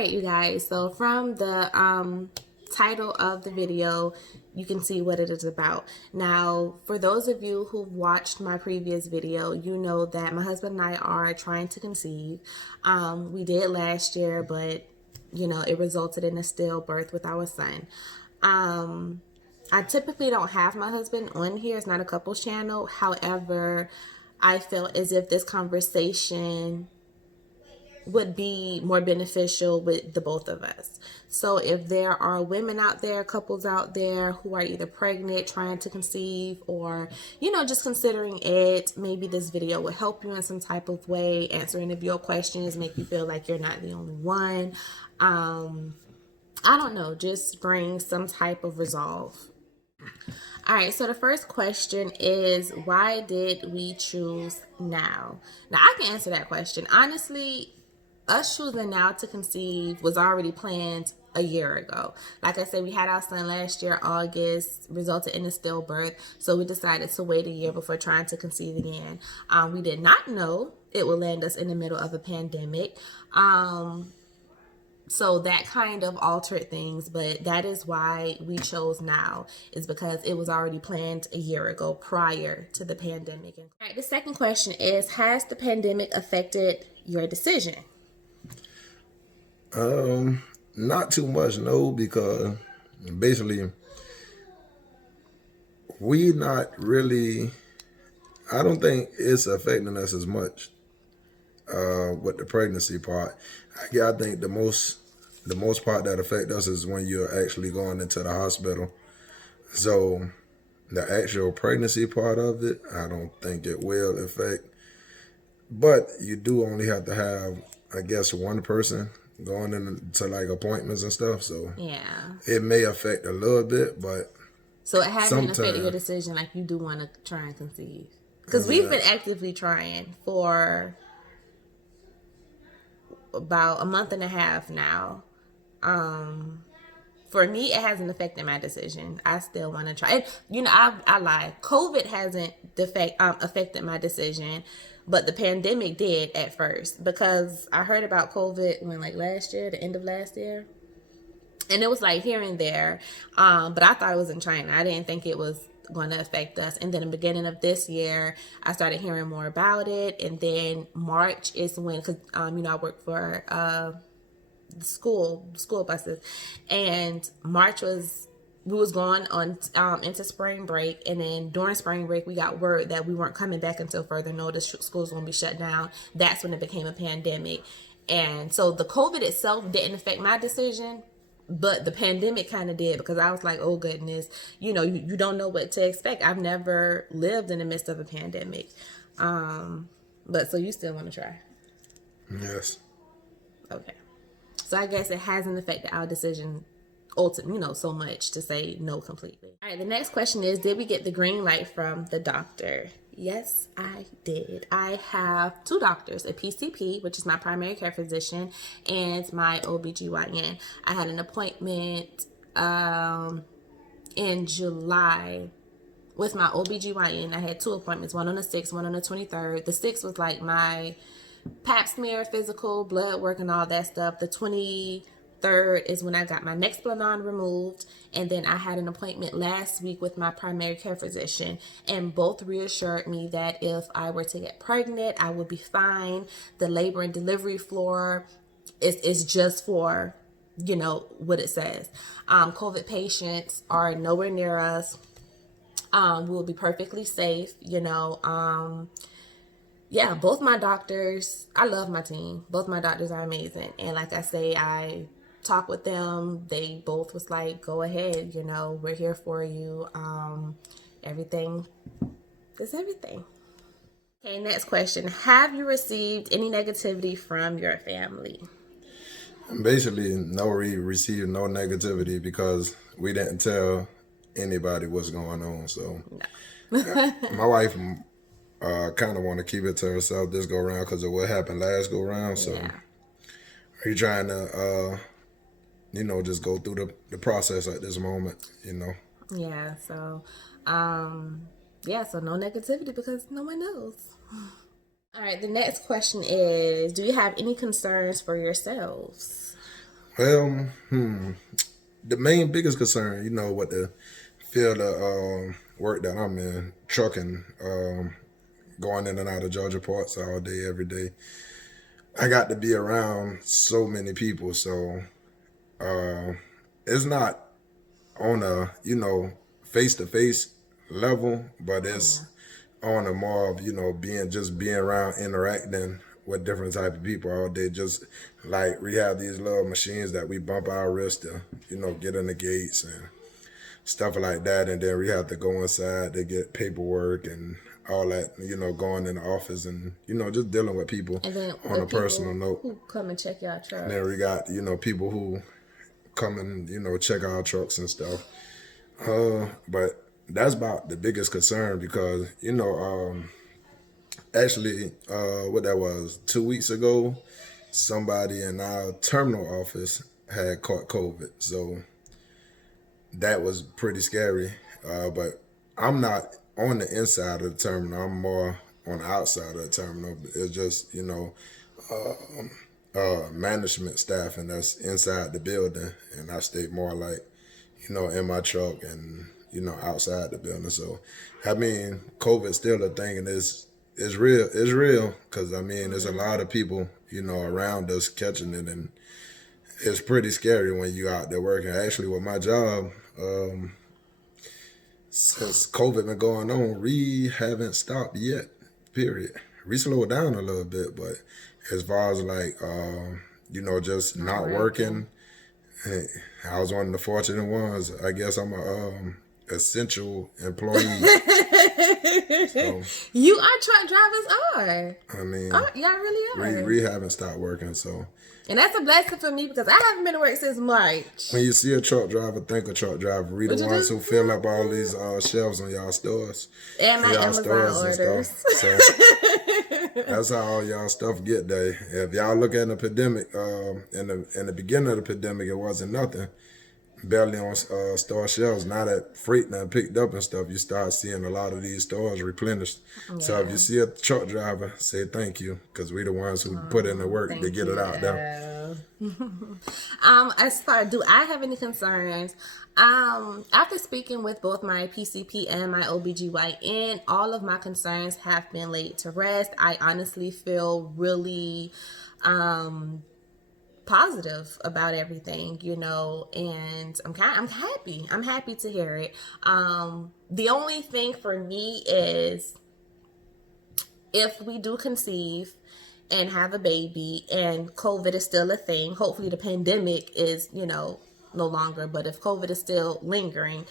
right, you guys. So from the title of the video, you can see what it is about. Now, for those of you who've watched my previous video, you know that my husband and I are trying to conceive. We did last year, but you know, it resulted in a stillbirth with our son. I typically don't have my husband on here. It's not a couples channel. However, I felt as if this conversation would be more beneficial with the both of us. So if there are women out there, couples out there who are either pregnant, trying to conceive, or, you know, just considering it, maybe this video will help you in some type of way, answer any of your questions, make you feel like you're not the only one. I don't know, just bring some type of resolve. All right, so the first question is, why did we choose now? Now, I can answer that question. Honestly, us choosing now to conceive was already planned a year ago. Like I said, we had our son last year, August, resulted in a stillbirth. So we decided to wait a year before trying to conceive again. We did not know it would land us in the middle of a pandemic. So that kind of altered things, but that is why we chose now, is because it was already planned a year ago prior to the pandemic. All right, the second question is, has the pandemic affected your decision? Not too much, no, because basically we not really, I don't think it's affecting us as much with the pregnancy part. I think the most part that affect us is when you're actually going into the hospital. So the actual pregnancy part of it, I don't think it will affect. But you do only have to have, I guess, one person going into like appointments and stuff. So yeah, it may affect a little bit, but so it hasn't affected your decision. Like, you do want to try and conceive, because we've been actively trying for about a month and a half now. For me, it hasn't affected my decision. I still want to try. And, you know, I lied. COVID hasn't affected my decision, but the pandemic did at first, because I heard about COVID when, like, last year, the end of last year. And it was like here and there. But I thought it was in China. I didn't think it was going to affect us. And then the beginning of this year, I started hearing more about it. And then March is when, because, you know, I work for the school buses, and March was, we was going on into spring break, and then during spring break we got word that we weren't coming back until further notice. Schools gonna be shut down. That's when it became a pandemic. And so the COVID itself didn't affect my decision, but the pandemic kind of did, because I was like, oh goodness, you know, you don't know what to expect. I've never lived in the midst of a pandemic. But so you still want to try? Yes. Okay. So I guess it hasn't affected our decision ultimately, you know, so much to say no completely. All right, the next question is, did we get the green light from the doctor? Yes, I did. I have two doctors, a PCP, which is my primary care physician, and my OBGYN. I had an appointment in July with my OBGYN. I had two appointments, one on the 6th, one on the 23rd. The 6th was like my pap smear, physical, blood work, and all that stuff. The 23rd is when I got my Nexplanon removed. And then I had an appointment last week with my primary care physician, and both reassured me that if I were to get pregnant, I would be fine. The labor and delivery floor is just for, you know, what it says. COVID patients are nowhere near us. We'll be perfectly safe, you know. Yeah, both my doctors, I love my team. Both my doctors are amazing. And like I say, I talk with them. They both was like, go ahead, you know, we're here for you. Everything is everything. Okay, next question. Have you received any negativity from your family? Basically, no, we received no negativity because we didn't tell anybody what's going on. So No. my wife kind of want to keep it to herself this go around because of what happened last go around. So Yeah. are you trying to, you know, just go through the process at this moment, you know? Yeah, so, yeah, so no negativity because no one knows. All right, the next question is, do you have any concerns for yourselves? Well, the main biggest concern, what the field of work that I'm in, trucking, going in and out of Georgia ports all day, every day. I got to be around so many people, so it's not on a face to face level, but it's on a more of being around, interacting with different type of people all day. Just like we have these little machines that we bump our wrist to get in the gates and stuff like that, and then we have to go inside to get paperwork and all that, going in the office and just dealing with people And then on a personal note. who come and check your truck. And then we got people who come and check our trucks and stuff. But that's about the biggest concern because actually what that was 2 weeks ago, somebody in our terminal office had caught COVID, so that was pretty scary. But I'm not on the inside of the terminal. I'm more on the outside of the terminal. It's just management staff, and that's inside the building, and I stay more like in my truck and outside the building. So I mean, COVID's still a thing, and it's real. It's real because I mean, there's a lot of people around us catching it, and it's pretty scary when you out there working. Actually, with my job, since COVID been going on, we haven't stopped yet. Period. We slowed down a little bit, but as far as like just not working, I was one of the fortunate ones. I guess I'm a essential employee. So, you are truck drivers are. I mean, y'all really are. We haven't stopped working, so. And that's a blessing for me because I haven't been to work since March. When you see a truck driver, think a truck driver. We the ones who fill up all these shelves on y'all stores. And my Amazon orders. So that's how all y'all stuff get there. If y'all look at the pandemic, in the beginning of the pandemic, it wasn't nothing. Barely on store shelves. Now that freight done picked up and stuff, you start seeing a lot of these stores replenished. Yeah. So if you see a truck driver, say thank you, because we the ones who put in the work to get it out there. As far, do I have any concerns? After speaking with both my PCP and my OBGYN, all of my concerns have been laid to rest. I honestly feel really positive about everything, and I'm happy. I'm happy to hear it. The only thing for me is if we do conceive and have a baby and COVID is still a thing, hopefully the pandemic is, no longer, but if COVID is still lingering,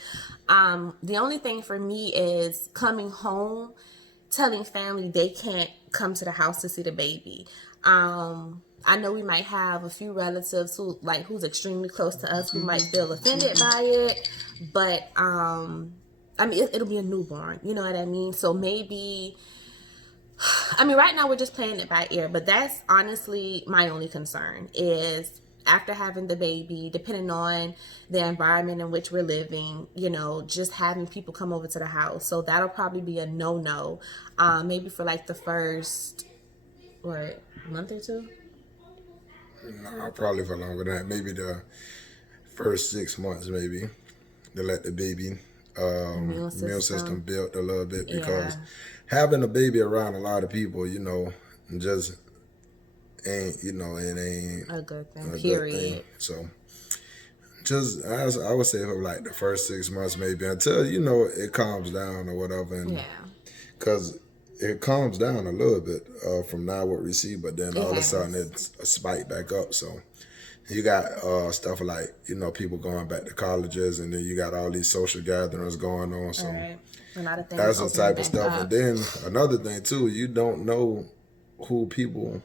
the only thing for me is coming home, telling family they can't come to the house to see the baby. I know we might have a few relatives who's extremely close to us who might feel offended by it, but I mean it'll be a newborn, you know what I mean? So maybe, I mean right now we're just playing it by ear, but that's honestly my only concern is after having the baby, depending on the environment in which we're living, just having people come over to the house. So that'll probably be a no-no, maybe for like the first month or two. No, probably for longer than that. Maybe the first 6 months, maybe, to let the baby immune system build a little bit, because having a baby around a lot of people, just ain't, it ain't a good thing. Period. Good thing. So, just as I would say, for like the first 6 months, maybe until it calms down or whatever, and because it calms down a little bit from now what we see, but then all of a sudden it's a spike back up. So you got stuff like people going back to colleges, and then you got all these social gatherings going on. So a lot of things that's the type of stuff. Up. And then another thing too, you don't know who people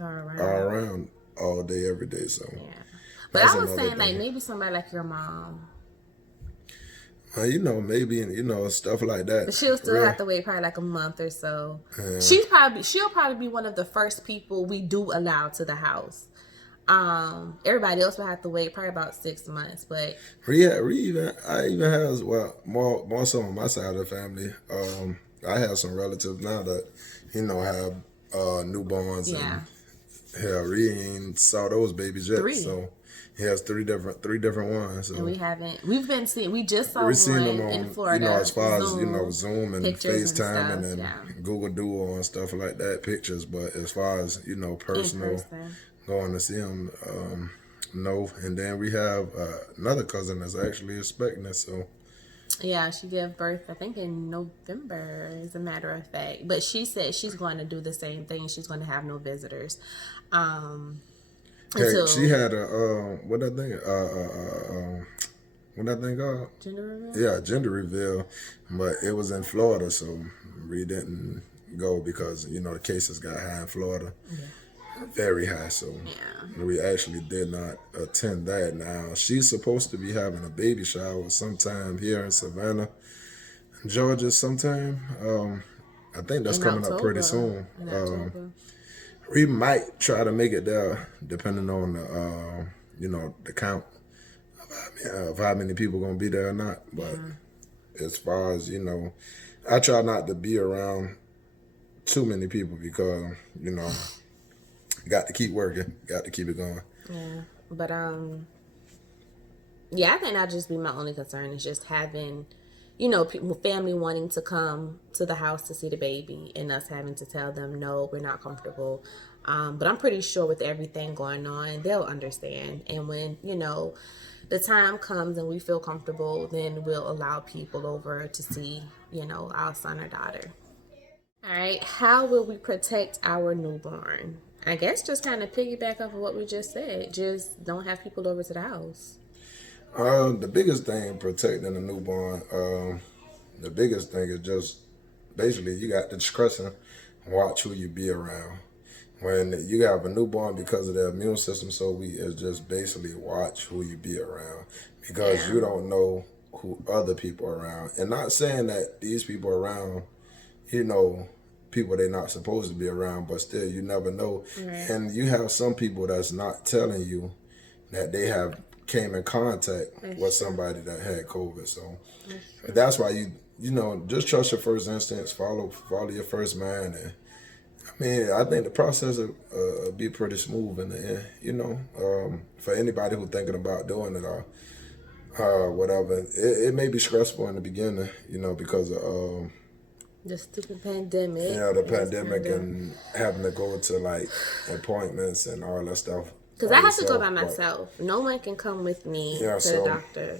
are around all day, every day. So but I was saying like maybe somebody like your mom. Maybe stuff like that. But she'll still have to wait probably like a month or so. Yeah. She'll probably be one of the first people we do allow to the house. Everybody else will have to wait probably about 6 months. But I even have more so on my side of the family. I have some relatives now that have newborns. Yeah. And hell, we ain't saw those babies yet. 3. So He has three different ones. So And we just saw we've seen one them in on, Florida. as far as, Zoom and pictures and FaceTime stuff, and yeah. Google Duo and stuff like that, pictures. But as far as, personal, person. going to see him, no. And then we have another cousin that's actually expecting us. So Yeah, she gave birth, I think, in November, as a matter of fact. But she said she's going to do the same thing. She's going to have no visitors. hey, Until she had a what that thing called? gender reveal? Yeah, gender reveal, but it was in Florida, so we didn't go because the cases got high in Florida, very high. So Yeah. we actually did not attend that. Now she's supposed to be having a baby shower sometime here in Savannah, Georgia. Sometime. I think that's In coming up pretty October. soon. In October. We might try to make it there, depending on the count of how many people gonna be there or not. But as far as I try not to be around too many people because got to keep working, got to keep it going. Yeah. But yeah, I think that'd just be my only concern is just having, people, family wanting to come to the house to see the baby and us having to tell them, no, we're not comfortable. But I'm pretty sure with everything going on, they'll understand. And when, the time comes and we feel comfortable, then we'll allow people over to see, our son or daughter. All right. How will we protect our newborn? I guess just kind of piggyback off of what we just said. Just don't have people over to the house. The biggest thing protecting a newborn, the biggest thing is just basically you got discretion. Watch who you be around. When you have a newborn, because of their immune system so weak, it's just basically watch who you be around because you don't know who other people are around. And not saying that these people around, people they're not supposed to be around, but still you never know. Right. And you have some people that's not telling you that they have came in contact with somebody that had COVID. So that's why you just trust your first instincts, follow your first mind. And I mean, I think the process will be pretty smooth in the end, for anybody who's thinking about doing it or whatever. It may be stressful in the beginning, because of the stupid pandemic. Yeah, the pandemic and having to go to like appointments and all that stuff. Because I have to go by myself. No one can come with me to the doctor.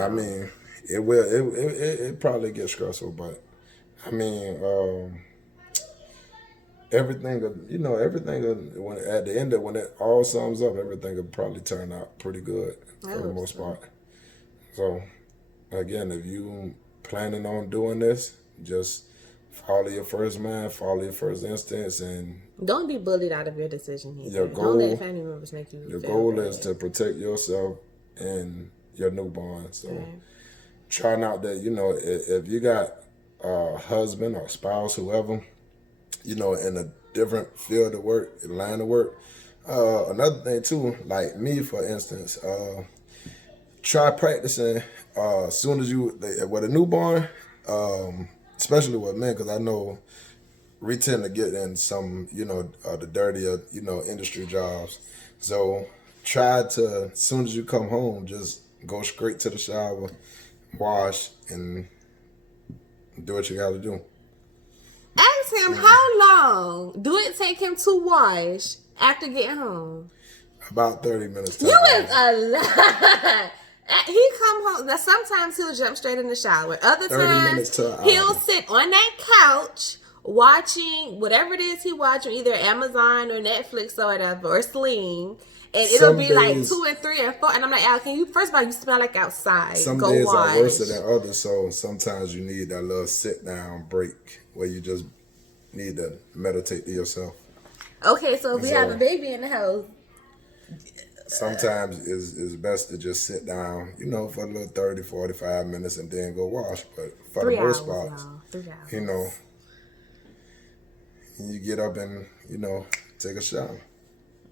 I mean, it probably gets stressful, but I mean, everything when at the end of when it all sums up, everything will probably turn out pretty good for the most part. So again, if you planning on doing this, just follow your first mind, follow your first instincts, and don't be bullied out of your decision here. Your goal, don't let family members make you. Your goal is to protect yourself and your newborn. So try not that if you got a husband or spouse, whoever, in a different field of work, line of work. Another thing too, like me for instance, try practicing as soon as with a newborn. Especially with men, because I know we tend to get in some, the dirtier, industry jobs. So try to, as soon as you come home, just go straight to the shower, wash, and do what you got to do. Ask him how long do it take him to wash after getting home? About 30 minutes. You is a lot. He come home. Now sometimes he'll jump straight in the shower. Other times he'll sit on that couch watching whatever it is he watching, either Amazon or Netflix or whatever, or Sling, and it'll be like 2 and 3 and 4. And I'm like, Al, can you? First of all, you smell like outside. Some Go days wash. are worse than others, so sometimes you need that little sit down break where you just need to meditate to yourself. Okay, so if we have a baby in the house. Sometimes it's best to just sit down, for a little 30, 45 minutes and then go wash. But for the most part, 3 hours. You get up and, take a shower.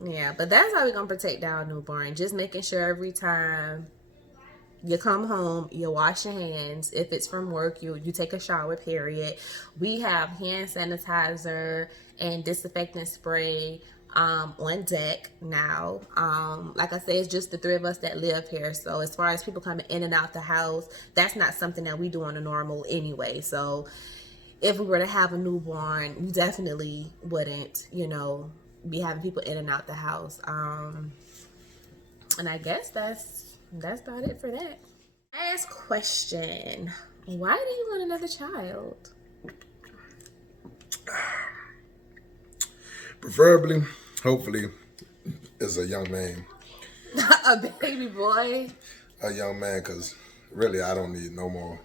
Yeah, but that's how we're going to protect our newborn. Just making sure every time you come home, you wash your hands. If it's from work, you take a shower, period. We have hand sanitizer and disinfectant spray on deck now. Like I said, it's just the three of us that live here. So as far as people coming in and out the house, that's not something that we do on a normal anyway. So if we were to have a newborn, we definitely wouldn't, be having people in and out the house. And I guess that's about it for that. Last question. Why do you want another child? Preferably, hopefully, is a young man. A baby boy? A young man, because really I don't need no more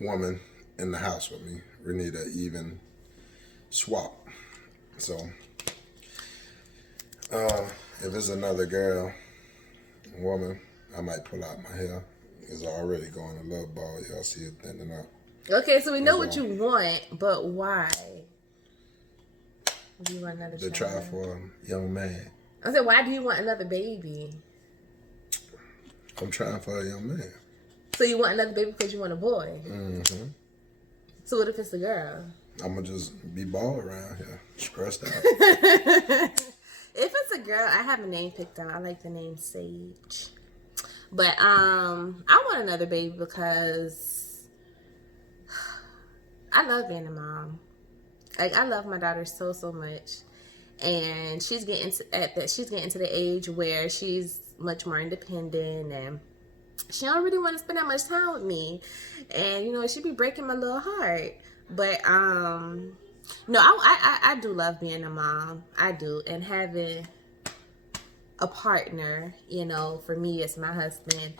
woman in the house with me. We need an even swap. So, if it's another girl, woman, I might pull out my hair. It's already going a little bald. Y'all see it thinning up. Okay, so we know what you want, but why? Do you want another child? To try for a young man. I said, why do you want another baby? I'm trying for a young man. So you want another baby because you want a boy? Mm-hmm. So what if it's a girl? I'm going to just be bald around here. Stressed out. If it's a girl, I have a name picked out. I like the name Sage. But I want another baby because I love being a mom. Like, I love my daughter so much, and she's getting to the age where she's much more independent, and she don't really want to spend that much time with me, and she be breaking my little heart. But no, I do love being a mom. I do, and having a partner, for me, it's my husband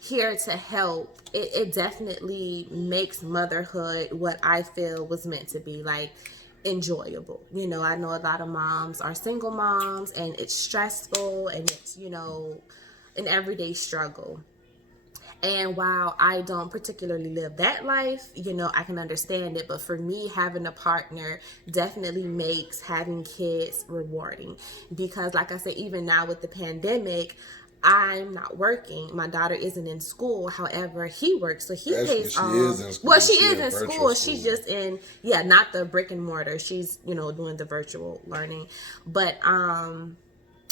here to help. It definitely makes motherhood what I feel was meant to be, like, enjoyable. I know a lot of moms are single moms, and it's stressful, and it's an everyday struggle. And while I don't particularly live that life, I can understand it. But for me, having a partner definitely makes having kids rewarding. Because like I said, even now with the pandemic, I'm not working. My daughter isn't in school. However, he works, so he pays off. Well, she is in school. She's just in, not the brick and mortar. She's, doing the virtual learning. But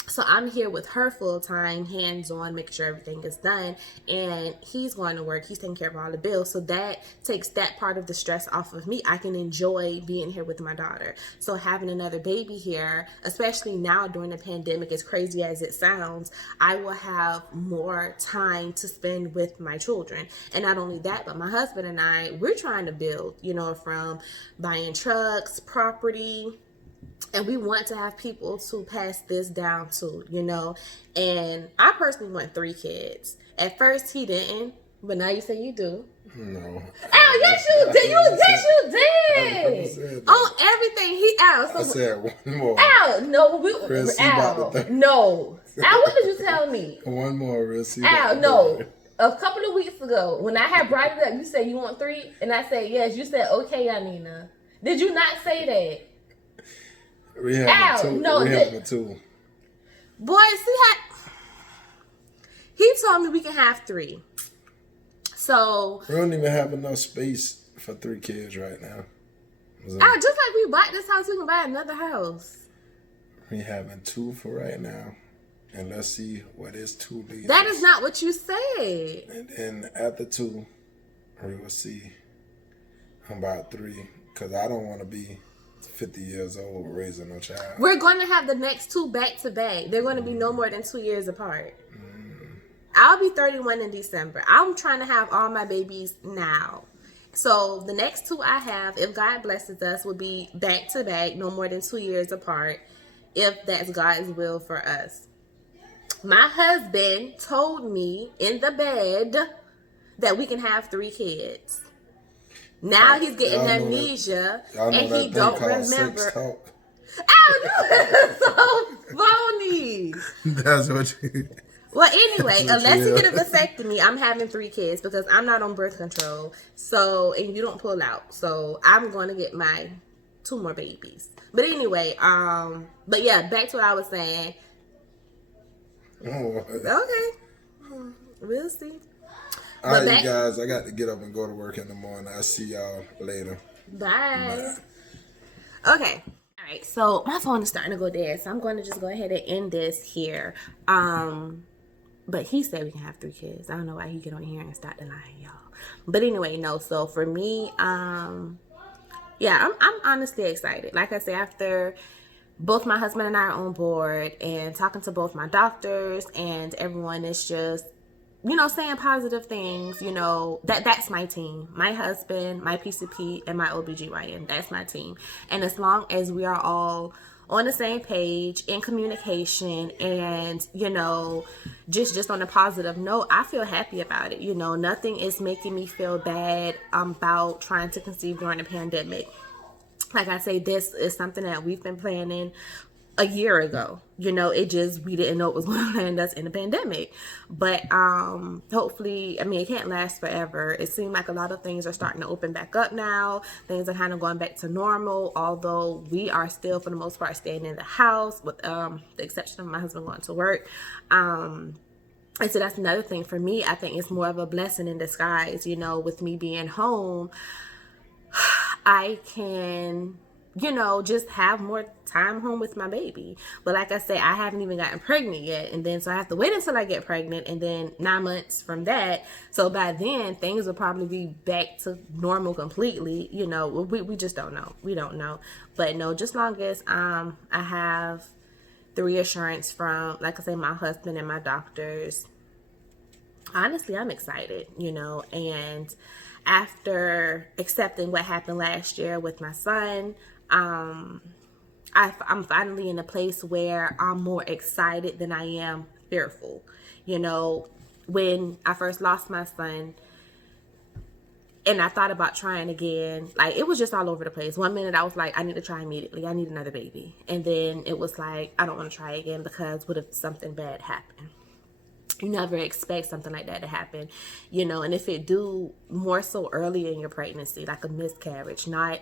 so I'm here with her full time, hands on, making sure everything is done. And he's going to work. He's taking care of all the bills. So that takes that part of the stress off of me. I can enjoy being here with my daughter. So having another baby here, especially now during the pandemic, as crazy as it sounds, I will have more time to spend with my children. And not only that, but my husband and I, we're trying to build, from buying trucks, property. And we want to have people to pass this down to, And I personally want 3 kids. At first, he didn't, but now you say you do. No. Oh, yes, you did. Yes, you did. On everything, he out. I said one more. Al, no, Al. No. Al, what did you tell me? One more, we'll see. Al, no. A couple of weeks ago, when I had brought it up, you said you want 3, and I said yes. You said, okay, Yanina. Did you not say that? We have 2. No, we have 2. Boy, see how he told me we can have 3. So we don't even have enough space for 3 kids right now. Just like we bought this house, we can buy another house. We having 2 for right now, and let's see what is 2 leads. That is not what you said. And then after 2, we will see about 3, because I don't want to be 50 years old raising no child. We're going to have the next 2 back to back. They're going to be no more than 2 years apart. I'll be 31 in December. I'm trying to have all my babies now. So the next 2 I have, if God blesses us, will be back to back, no more than 2 years apart, if that's God's will for us. My husband told me in the bed that we can have 3 kids. Now he's getting amnesia, and he don't remember. Oh, no, it's so phony. That's what you... Well, anyway, unless you get a vasectomy, I'm having 3 kids because I'm not on birth control. So, and you don't pull out. So, I'm going to get my 2 more babies. But anyway, but yeah, back to what I was saying. Oh. Okay. We'll see. All right, you guys, I got to get up and go to work in the morning. I'll see y'all later. Bye. Okay. All All right, so my phone is starting to go dead, so I'm going to just go ahead and end this here. But he said we can have 3 kids. I don't know why he get on here and start denying y'all. But anyway, no. So for me, yeah, I'm honestly excited. Like I said, after both my husband and I are on board and talking to both my doctors and everyone is just, you know, saying positive things, you know, that's my team. My husband, my PCP, and my OBGYN. That's my team. And as long as we are all on the same page, in communication, and, you know, just on a positive note, I feel happy about it. You know, nothing is making me feel bad about trying to conceive during the pandemic. Like I say, this is something that we've been planning a year ago. You know, it just, we didn't know it was going to land us in a pandemic. But hopefully, I mean, it can't last forever. It seems like a lot of things are starting to open back up now. Things are kind of going back to normal, although we are still, for the most part, staying in the house, with the exception of my husband going to work. And so that's another thing for me. I think it's more of a blessing in disguise. You know, with me being home, I can, you know, just have more time home with my baby. But like I said, I haven't even gotten pregnant yet. And then so I have to wait until I get pregnant, and then 9 months from that. So by then things will probably be back to normal completely. You know, we just don't know. We don't know. But no, just long as I have the reassurance from, like I say, my husband and my doctors, honestly, I'm excited, you know. And after accepting what happened last year with my son, I'm finally in a place where I'm more excited than I am fearful. You know, when I first lost my son and I thought about trying again, like, it was just all over the place. One minute I was like, I need to try immediately. I need another baby. And then it was like, I don't want to try again because what if something bad happened? You never expect something like that to happen, you know. And if it do, more so early in your pregnancy, like a miscarriage, not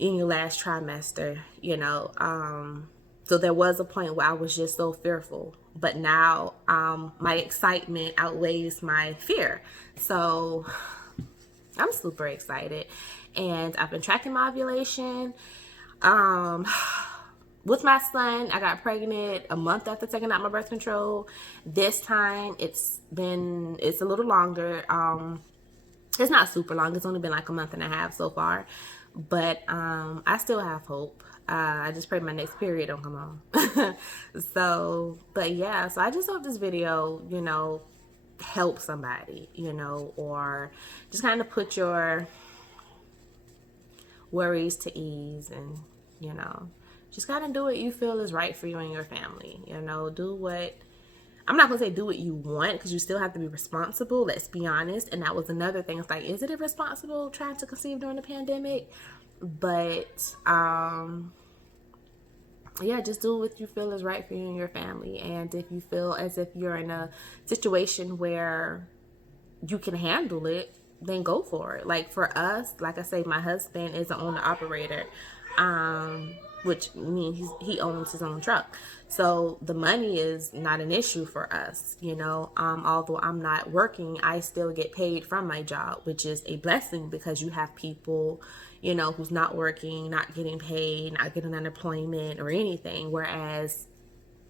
in your last trimester, you know. So there was a point where I was just so fearful, but now my excitement outweighs my fear. So I'm super excited, and I've been tracking my ovulation. With my son, I got pregnant a month after taking out my birth control. This time it's a little longer. It's not super long. It's only been like a month and a half so far. But I still have hope. I just pray my next period don't come on. So, but yeah, so I just hope this video, you know, help somebody, you know, or just kind of put your worries to ease, and, you know, just gotta do what you feel is right for you and your family. You know, do what, I'm not gonna say do what you want, because you still have to be responsible. Let's be honest. And that was another thing. It's like, is it irresponsible trying to conceive during the pandemic? But yeah, just do what you feel is right for you and your family. And if you feel as if you're in a situation where you can handle it, then go for it. Like for us, like I say, my husband is an owner operator, which means he owns his own truck. So the money is not an issue for us, you know. Although I'm not working, I still get paid from my job, which is a blessing, because you have people, you know, who's not working, not getting paid, not getting unemployment or anything. Whereas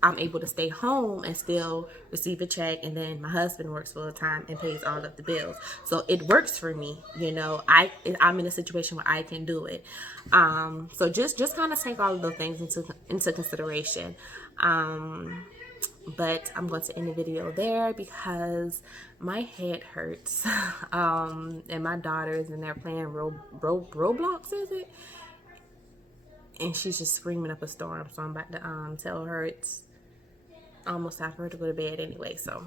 I'm able to stay home and still receive a check, and then my husband works full time and pays all of the bills. So it works for me, you know. I'm in a situation where I can do it. So just kind of take all of those things into consideration. But I'm going to end the video there because my head hurts. And my daughter's in there playing Roblox, is it? And she's just screaming up a storm. So I'm about to tell her it's almost time for her to go to bed anyway. So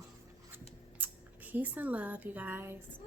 peace and love, you guys.